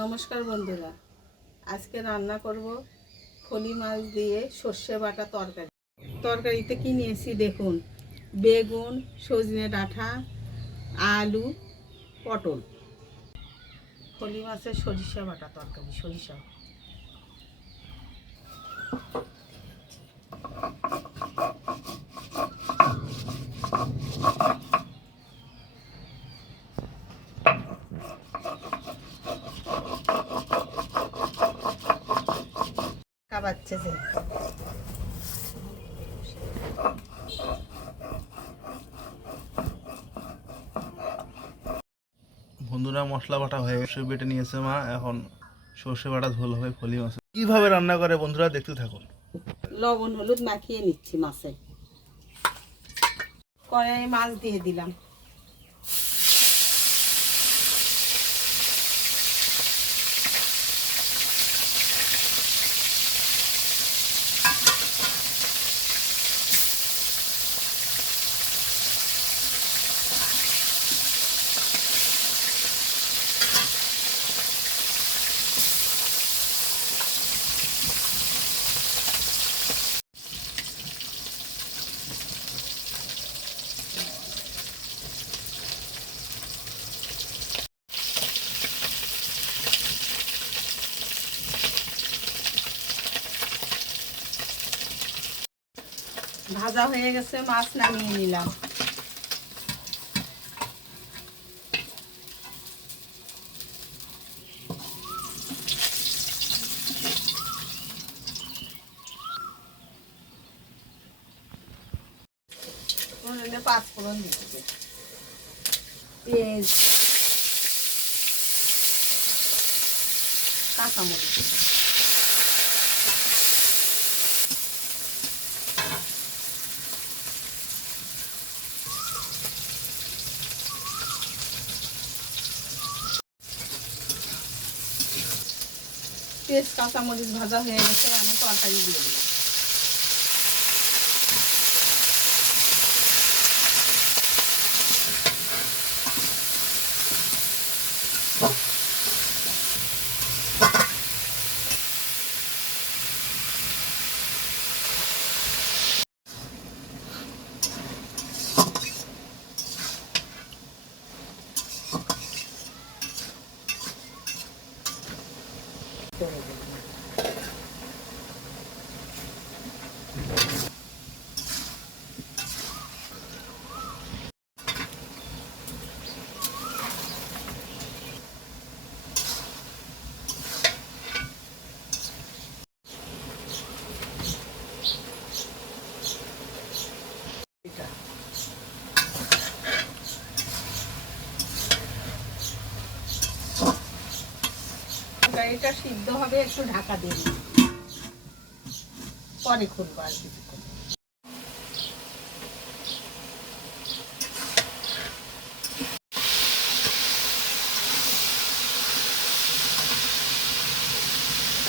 নমস্কার বন্ধুরা, আজকে রান্না করব ফলি মাছ দিয়ে সর্ষে বাটা তরকারি। তরকারিতে কি নিয়েছি দেখুন: বেগুন, সজনে ডাঁটা, আলু, পটল। ফলি মাছের সরিষা বাটা তরকারি। সরিষা কাবাচ্ছে যে বন্ধুরা, মশলা বাটা হয়ে গেছে, বেটে নিয়েছে মা। এখন সর্ষে বাটা ঝোল হবে ফলি মাছ। কিভাবে রান্না করে বন্ধুরা দেখতে থাকুন। লবণ হলুদ মাখিয়ে নিচ্ছি মাছে। কড়াইয়ে মাছ দিয়ে দিলাম। ভাজা হয়ে গেছে, মাছ নামিয়ে নিলাম। পাঁচ ফোড়ন দিচ্ছি, পেঁয়াজ, কাঁচামরিচ, পেঁয়াজ কাঁচামরিচ ভাজা হয়ে গেছে। আমি তরকারি দিয়ে দিলাম। তরকারিটা সিদ্ধ হবে, একটু ঢাকা দিয়ে দিই, পরে খুলবো আর কিছুক্ষণ।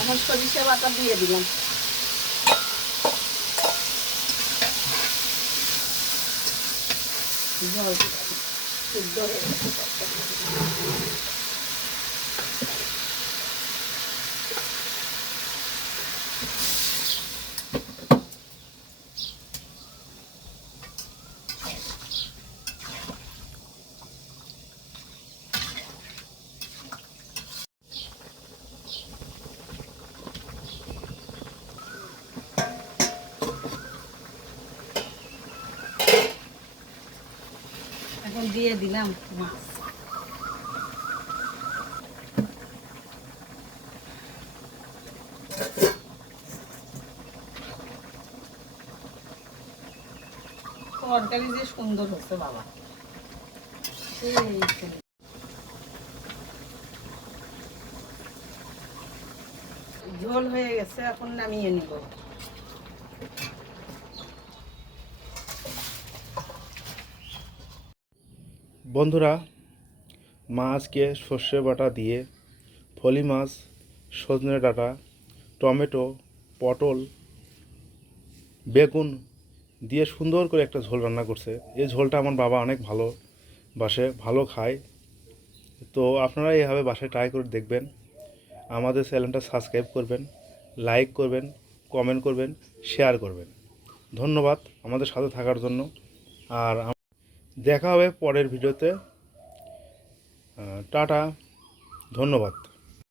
এখন সরিষা বাটা দিয়ে দিলাম। জল সিদ্ধ হয়ে গেছে। এখন দিয়ে দিলাম মাছ। তরকারি যে সুন্দর হচ্ছে বাবা, ঝোল হয়ে গেছে, এখন নামিয়ে নিব। বন্ধুরা, মাছকে সর্ষে বাটা দিয়ে ফলি মাছ, সজনে ডাঁটা, টমেটো, পটল, বেগুন দিয়ে সুন্দর করে একটা ঝোল রান্না করছে। এই ঝোলটা আমার বাবা অনেক ভালোবাসে, ভালো খায়। তো আপনারা এইভাবে বাসায় ট্রাই করে দেখবেন। আমাদের চ্যানেলটা সাবস্ক্রাইব করবেন, লাইক করবেন, কমেন্ট করবেন, শেয়ার করবেন। ধন্যবাদ আমাদের সাথে থাকার জন্য। আর দেখা হবে পরের ভিডিওতে। টাটা, ধন্যবাদ।